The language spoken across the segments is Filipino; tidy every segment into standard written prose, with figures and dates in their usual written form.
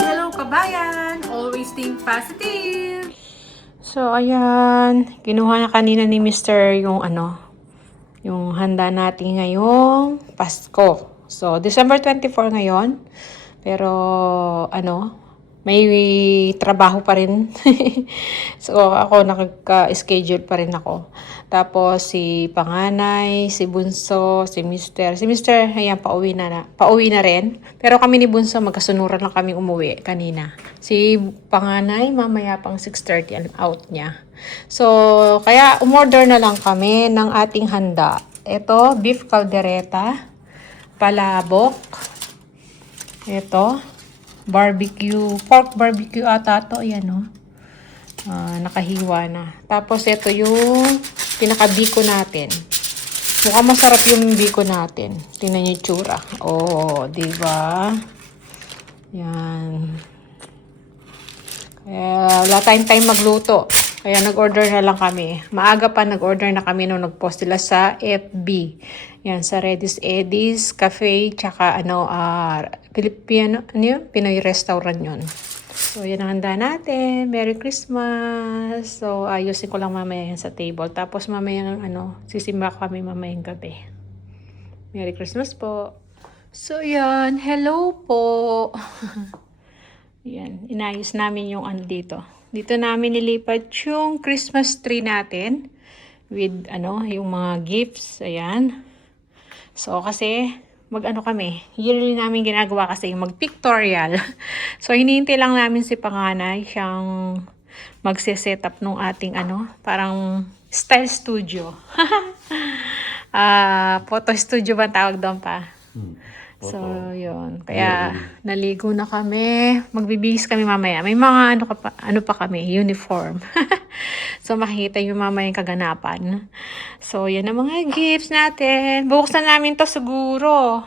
Hello kabayan! Always think positive! So, ayan. Kinuha na kanina ni Mr. yung yung handa natin ngayong Pasko. So, December 24 ngayon. Pero, may trabaho pa rin. So, ako nakaka-schedule pa rin ako. Tapos, si Panganay, si Bunso, si Mr. Si Mr. ayan, pauwi na rin. Pero kami ni Bunso, magkasunuran lang kami umuwi kanina. Si Panganay, mamaya pang 6:30 ang out niya. So, kaya umorder na lang kami ng ating handa. Ito, beef caldereta, palabok. Ito, pork barbecue ata to. Ayan, oh. Nakahiwa na. Tapos, ito yung pinaka-biko natin. Mukhang masarap yung biko natin. Tingnan niyo yung tsura. Oh, diba? Yan. Kaya, wala tayong time magluto. Kaya nag-order na lang kami. Maaga pa nag-order na kami nung nag-post sila sa FB. Yan, sa Redis Edis Cafe, tsaka Pinoy restaurant yun. So, yan ang handa natin. Merry Christmas! So, ayusin ko lang mamaya yan sa table. Tapos mamaya sisimba kami mamayang gabi. Merry Christmas po! So, yan. Hello po! Yan, inayos namin yung dito. Dito namin nilipat yung Christmas tree natin with yung mga gifts. Ayan. So kasi kami, yearly namin ginagawa kasi yung mag-pictorial. So hinihintay lang namin si Panganay siyang magse-set up nung ating parang style studio. Photo studio ba tawag doon pa? So, yun. Kaya, naligo na kami. Magbibihis kami mamaya. May mga pa kami, uniform. So, makikita yung mamaya yung kaganapan. So, yan ang mga gifts natin. Buksan namin to siguro.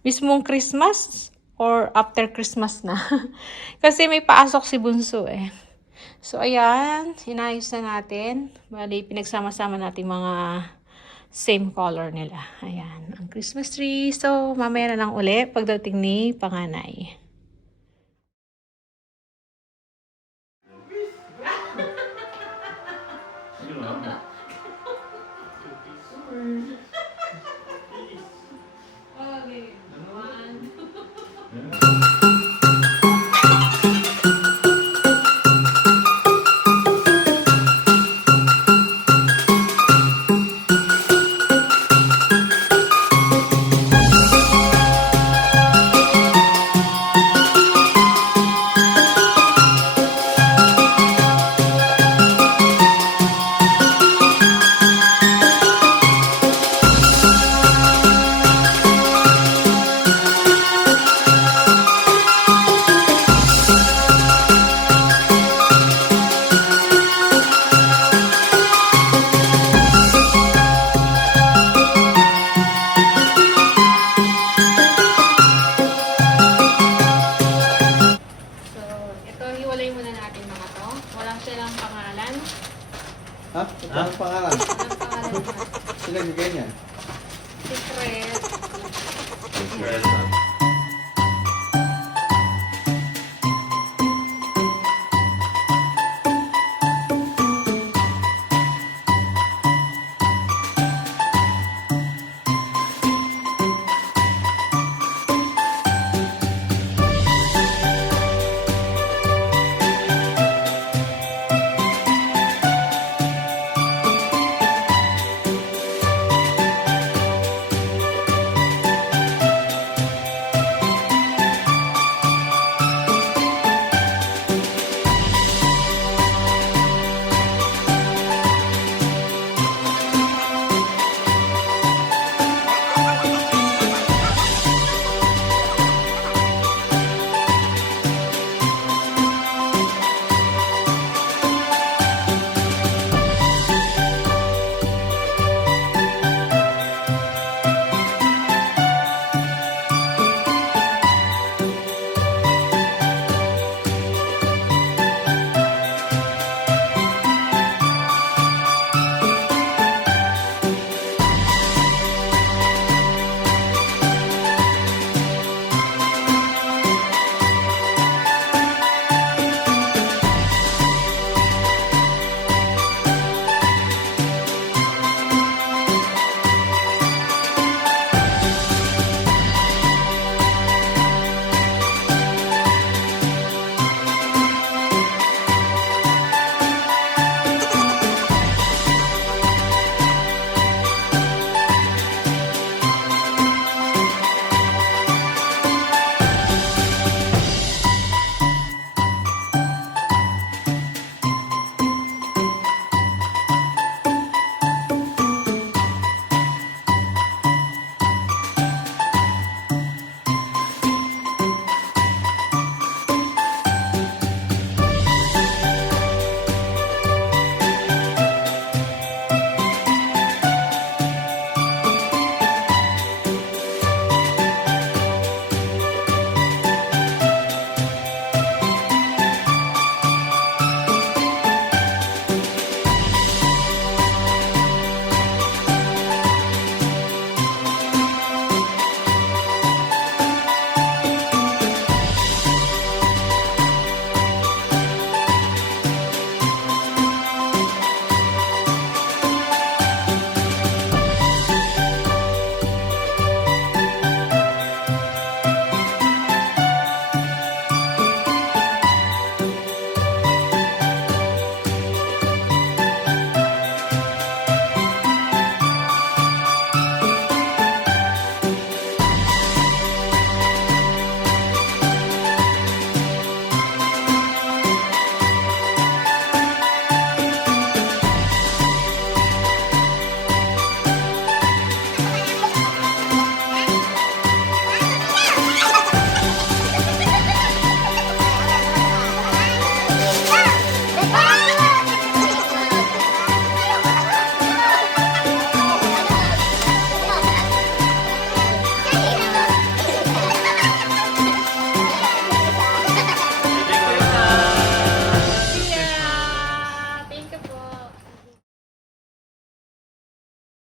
Mismong Christmas or after Christmas na. Kasi may paasok si Bunso eh. So, ayan. Inayos na natin. Bali, pinagsama-sama natin mga same color nila. Ayan, ang Christmas tree. So, mamaya na lang uli pagdating ni Panganay. Ha? Anong pangalan? Sila ganyan? Secret. Secret.